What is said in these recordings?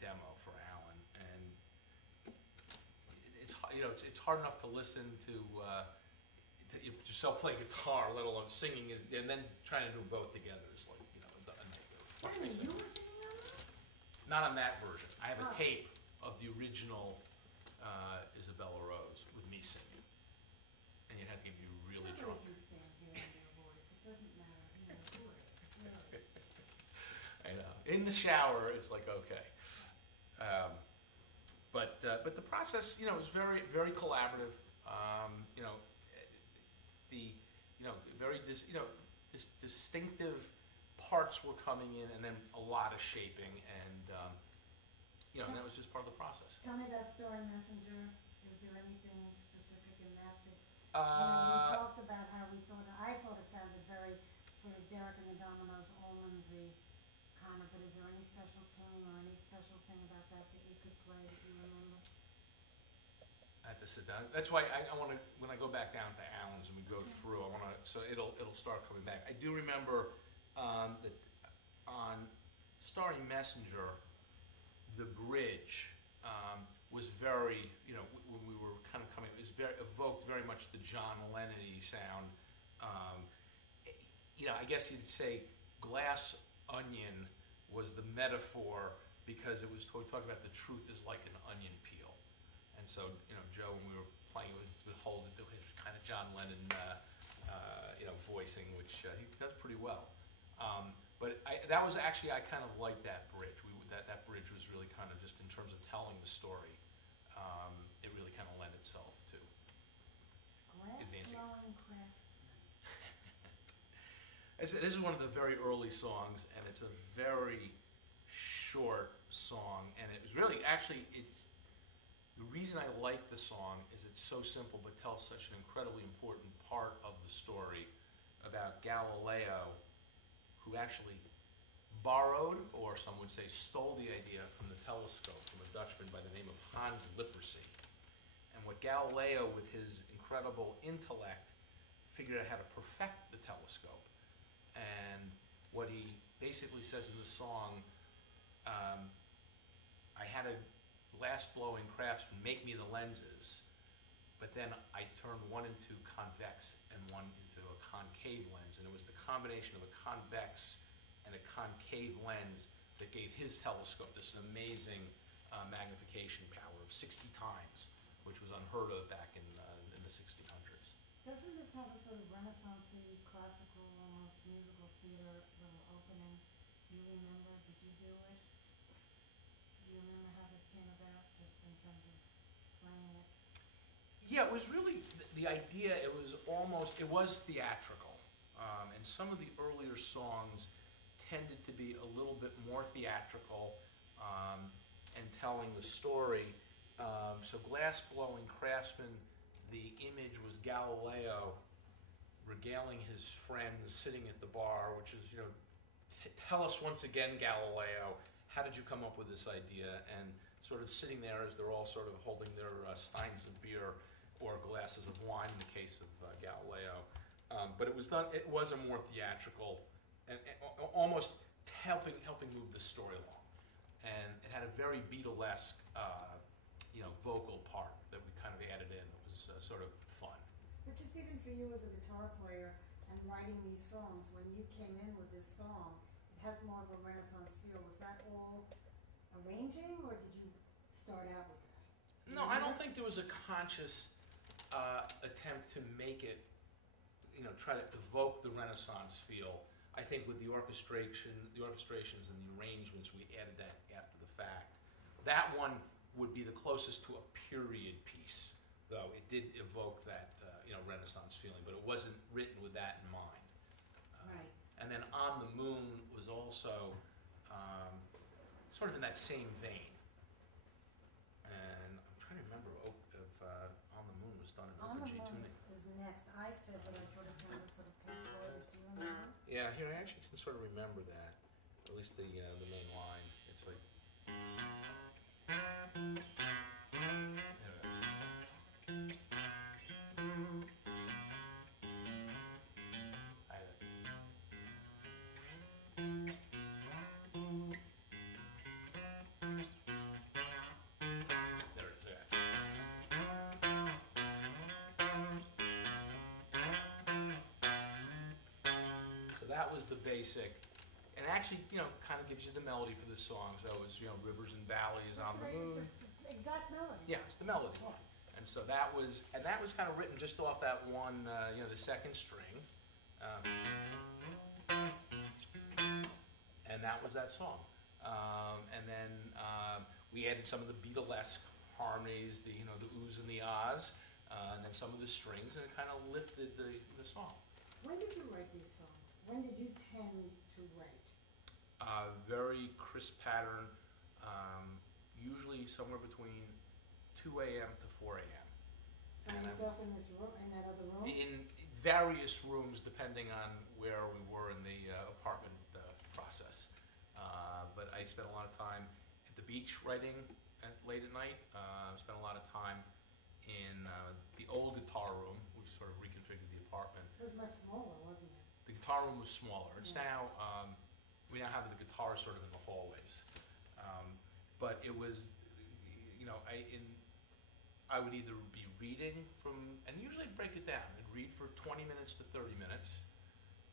demo for Alan, and it's hard enough to listen to yourself play guitar, let alone singing, and then trying to do both together is like a nightmare. Wait a minute, you were singing on that? Not on that version. I have a tape of the original Isabella Rose with me singing, and you'd have to get me really drunk. Nobody can stand hearing your voice. It doesn't matter who it is. Really. I know. In the shower, it's like okay. But the process, is very, very collaborative. Distinctive parts were coming in, and then a lot of shaping, and and that was just part of the process. Tell me about Story Messenger. Is there anything specific in that? We talked about how I thought it sounded very sort of Derek and the Dominoes, Allmansy kind of, but is there any special tuning or any special thing about that you could play that you remember? I have to sit down. That's why I want to, when I go back down to Alan's and we go through, I want to, so it'll start coming back. I do remember that on Starry Messenger, the bridge was very, when we were kind of coming, it was evoked very much the John Lennon-y sound. I guess you'd say Glass Onion was the metaphor because it was talking about the truth is like an onion peel. And so, Joe, when we were playing, would hold it to his kind of John Lennon, voicing, which he does pretty well. But that was actually, I kind of liked that bridge. That bridge was really kind of just in terms of telling the story. It really kind of lent itself to advancing. Glass-blowing craftsman. This is one of the very early songs, and it's a very short song, and it was really, actually, the reason I like the song is it's so simple but tells such an incredibly important part of the story about Galileo, who actually borrowed, or some would say stole the idea from the telescope from a Dutchman by the name of Hans Lippershey. And what Galileo, with his incredible intellect, figured out how to perfect the telescope. And what he basically says in the song, I had a glass-blowing craftsman make me the lenses, but then I turned one into convex and one into a concave lens, and it was the combination of a convex and a concave lens that gave his telescope this amazing magnification power of 60 times, which was unheard of back in the 1600s. Doesn't this have a sort of Renaissance-y, classical, almost musical theater little opening? Do you remember? Did you do it? Do you remember how this came about, just in terms of playing it? Yeah, it was really the idea. It was theatrical, and some of the earlier songs tended to be a little bit more theatrical and telling the story. So Glass-Blowing Craftsman, the image was Galileo regaling his friends sitting at the bar, which is, tell us once again, Galileo, how did you come up with this idea? And sort of sitting there as they're all sort of holding their steins of beer or glasses of wine in the case of Galileo. But it was a more theatrical and almost helping move the story along. And it had a very Beatlesque, vocal part that we kind of added in. It was sort of fun. But just even for you as a guitar player and writing these songs, when you came in with this song, it has more of a Renaissance feel. Was that all arranging, or did you start out with that? No, I don't think there was a conscious attempt to make it, try to evoke the Renaissance feel. I think with the orchestrations and the arrangements, we added that after the fact. That one would be the closest to a period piece, though it did evoke that Renaissance feeling, but it wasn't written with that in mind. Right. And then On the Moon was also sort of in that same vein. And I'm trying to remember if On the Moon was done in On open the G Moon tuning. is next. I said that I thought it sounded sort of Pink Floyd-ish. Do you remember? Yeah, here I actually can sort of remember that, at least the main line. It's like. There it is. that was the basic. And actually, kind of gives you the melody for the song. So it was, rivers and valleys on the moon. That's the exact melody. Yeah, it's the melody. Yeah. And so that was kind of written just off that one, the second string. And that was that song. And then we added some of the Beatlesque harmonies, the oohs and the ahs, and then some of the strings, and it kind of lifted the song. When did you write these songs? When did you tend to write? Very crisp pattern, usually somewhere between 2 a.m. to 4 a.m. Find yourself in this room, in that other room? In various rooms, depending on where we were in the apartment process. But I spent a lot of time at the beach writing late at night. Spent a lot of time in the old guitar room. We've sort of reconfigured the apartment. It was much smaller, wasn't it? The guitar room was smaller. It's now, we now have the guitar sort of in the hallways. But it was, I would either be reading and usually break it down. I'd read for 20 minutes to 30 minutes,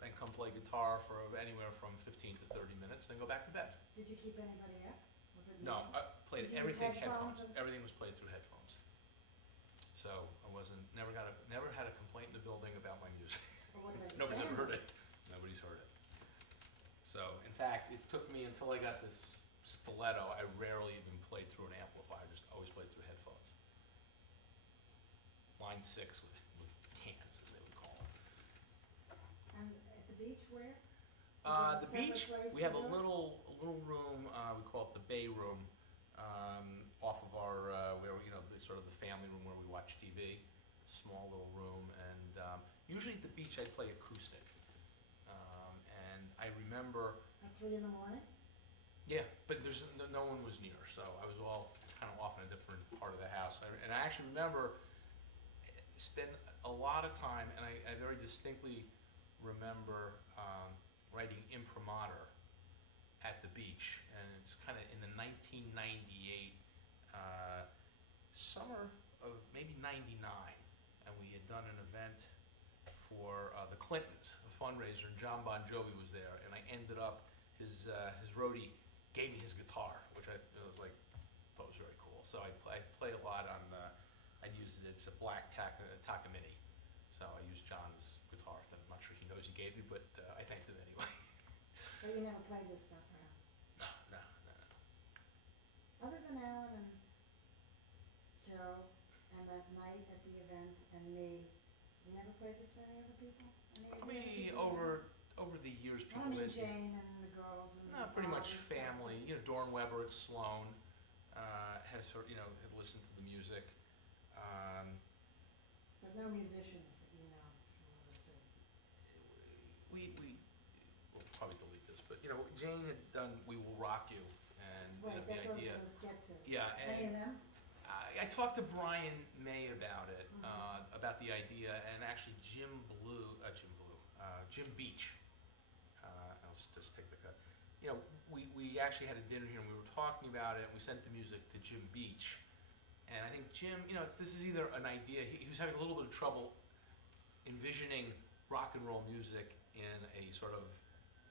then come play guitar for anywhere from 15 to 30 minutes, then go back to bed. Did you keep anybody up? Was it No, music? I played Did you use everything headphones headphones. Everything was played through headphones. So I never had a complaint in the building about my music. Or what about your Nobody's ever heard family? it. Nobody's heard it. So, in fact, it took me until I got this stiletto. I rarely even played through an amplifier. Just always played through headphones. Line 6 with cans, as they would call them. And at the beach, where? The beach, we have a little room. We call it the bay room, off of our sort of the family room where we watch TV. Small little room, and usually at the beach I'd play acoustic. And I remember. At 3 in the morning? Yeah, but no one was near, so I was all kind of off in a different part of the house. And I actually remember spend a lot of time, and I very distinctly remember writing imprimatur at the beach, and it's kind of in the 1998 summer of maybe 99, and we had done an event for the Clintons, a fundraiser, and John Bon Jovi was there, and I ended up, his roadie gave me his guitar, which I thought was very cool. So I play a lot on, I used it, it's a black Takamine, so I used John's guitar. I'm not sure he knows he gave me, but I thanked him anyway. But you never played this stuff for him? No. Other than Alan and Joe, and that night at the event, and me, you never played this for any other people? Over the years, people listened. Jane and the girls and No, pretty much family. Dorn Weber at Sloan had listened to the music. But no musicians that you know from other things. We'll probably delete this, but Jane had done "We Will Rock You," and Right, the that's what idea. I was going to get to. Yeah, Any of them? I talked to Brian May about it, about the idea, and actually Jim Beach. I'll just take the cut. We actually had a dinner here, and we were talking about it, and we sent the music to Jim Beach. And I think Jim, this is either an idea, he was having a little bit of trouble envisioning rock and roll music in a sort of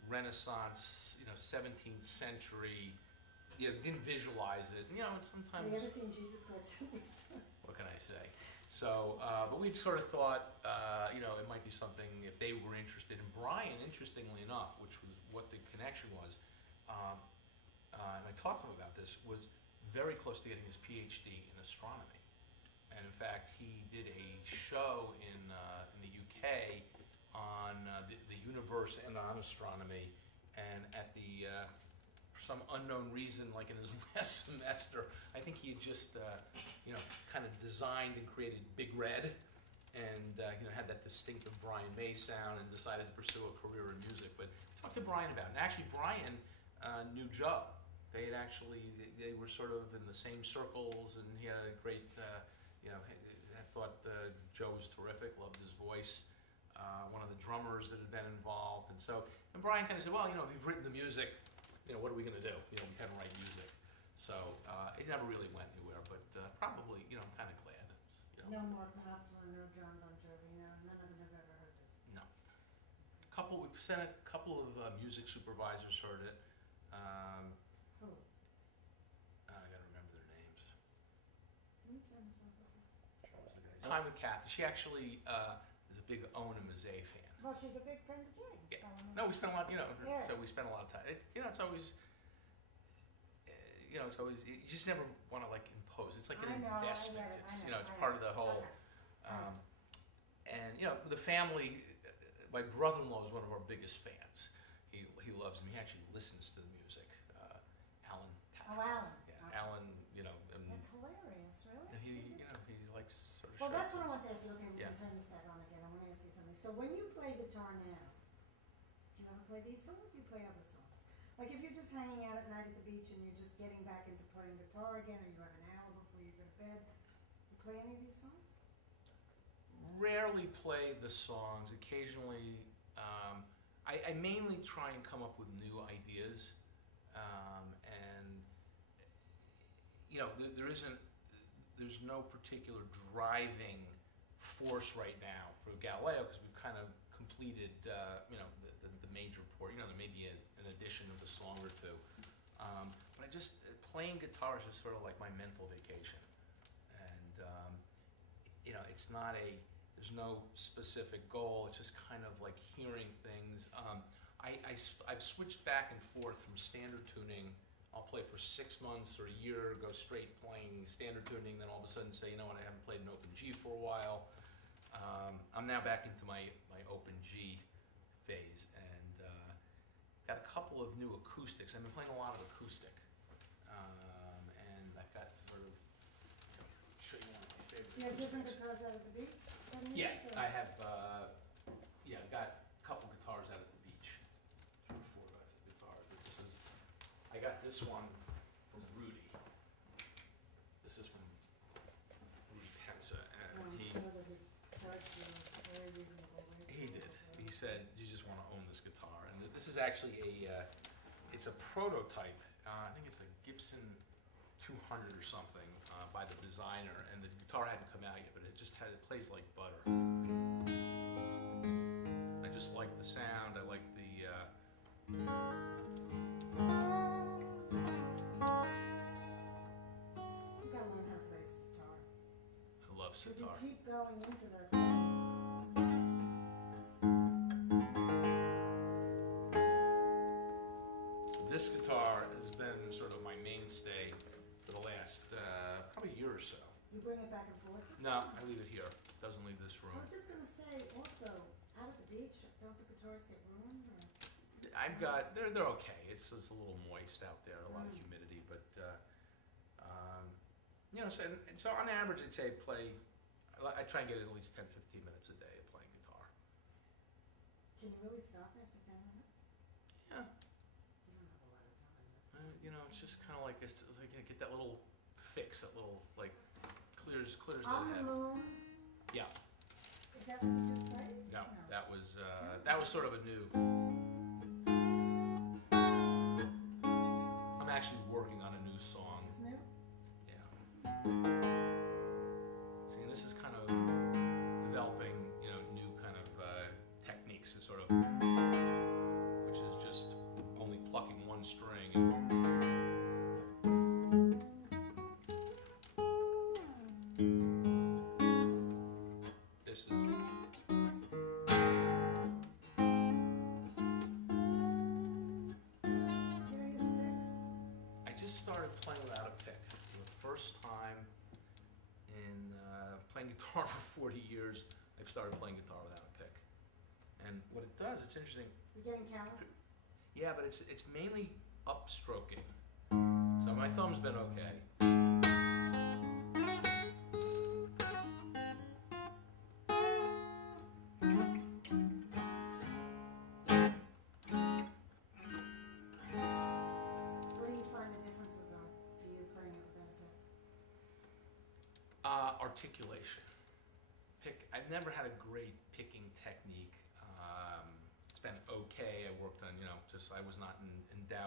Renaissance, 17th century, didn't visualize it. Sometimes. Have you ever seen Jesus Christ Superstar? What can I say? So, but we'd sort of thought, it might be something if they were interested. And Brian, interestingly enough, which was what the connection was, and I talked to him about this, was very close to getting his PhD in astronomy. And in fact, he did a show in the UK on the universe and on astronomy. And at for some unknown reason, like in his last semester, I think he had just, kind of designed and created Big Red, and had that distinctive Brian May sound, and decided to pursue a career in music. But talk to Brian about it. And actually, Brian knew Joe. They were sort of in the same circles, and he had a great, I thought Joe was terrific, loved his voice. One of the drummers that had been involved, and Brian kind of said, well, if you've written the music, what are we going to do? We kind of write music. So it never really went anywhere, but probably, I'm kind of glad. No Mark Knopfler, no John Bon Jovi, no, none of them have ever heard this. No. We sent a couple of music supervisors heard it. Who? I gotta remember their names. Can you turn this off? Time with Kathy. She actually is a big Owen Mazzei fan. Well, she's a big friend of Jane's. Yeah. So I mean, No, we spent a lot, Yeah. so we spent a lot of time. It's always, it's always, you just never want to like impose. It's like an I know, I investment. get it, It's, I know, it's I part know. of the whole, Okay. and, the family, my brother-in-law is one of our biggest fans. He loves him. He actually listens to the music. Alan Patrick. Oh, Alan. Yeah, Okay. Alan, That's hilarious, really. he likes sort of Well, that's what I show want to ask you. Okay, we Yeah. can turn this back on again. I want to ask you something. So when you play guitar now, do you ever play these songs or you play other songs? Like if you're just hanging out at night at the beach and you're just getting back into playing guitar again, or you have an hour before you go to bed, you play any of these songs? Rarely play the songs. Occasionally, I mainly try and come up with new ideas, and there's no particular driving force right now for Galileo because we've kind of completed, the major port. There may be an addition of a song or two, but playing guitar is just sort of like my mental vacation, and it's not there's no specific goal. It's just kind of like hearing things. I've switched back and forth from standard tuning. I'll play for 6 months or a year, go straight playing standard tuning, then all of a sudden say, I haven't played an open G for a while. I'm now back into my open G phase, and got a couple of new acoustics. I've been playing a lot of acoustic, and I've got sort of, show you one of my favorite Do you have different acoustics. guitars out at the beach? Yeah, I have, I've got a couple guitars out at the beach. 3 or 4 guitars. But I got this one from Rudy. This is from Rudy Pensa, and he did. He said, you just want to own this guitar. And this is actually it's a prototype. I think it's a Gibson 200 or something by the designer, and the guitar hadn't come out yet, but it plays like butter. I just like the sound. I like the. You gotta learn how to play sitar. I love Because you sitar. keep going into the. So this guitar has been sort of my mainstay for the last probably year or so. You bring it back and forth? No, I leave it here. Doesn't leave this I room. was just gonna say, also, out at the beach, don't the guitars get ruined, or? They're okay. It's a little moist out there, a lot of humidity, but so on average, I'd say I try and get at least 10-15 minutes a day of playing guitar. Can you really stop after 10 minutes? Yeah. You don't have a lot of time. It's just kind of like it's like you get that little fix, that little like clears the On the head. Moon, Yeah. is that what you just played? No, that was sort of a new. I'm actually working on a new song. This is new? Yeah. See, and this is kind of developing, new kind of techniques to sort of, which is just only plucking one string. This is. I just started playing without a pick for the first time in playing guitar for 40 years. I've started playing guitar without a pick, and what it does, it's interesting. You're getting calluses? Yeah, but it's mainly upstroking. So my thumb's been okay. What do you find the differences are for you playing it without a pick? Articulation. I've never had a great picking technique. It's been okay. I worked on, I was not in doubt.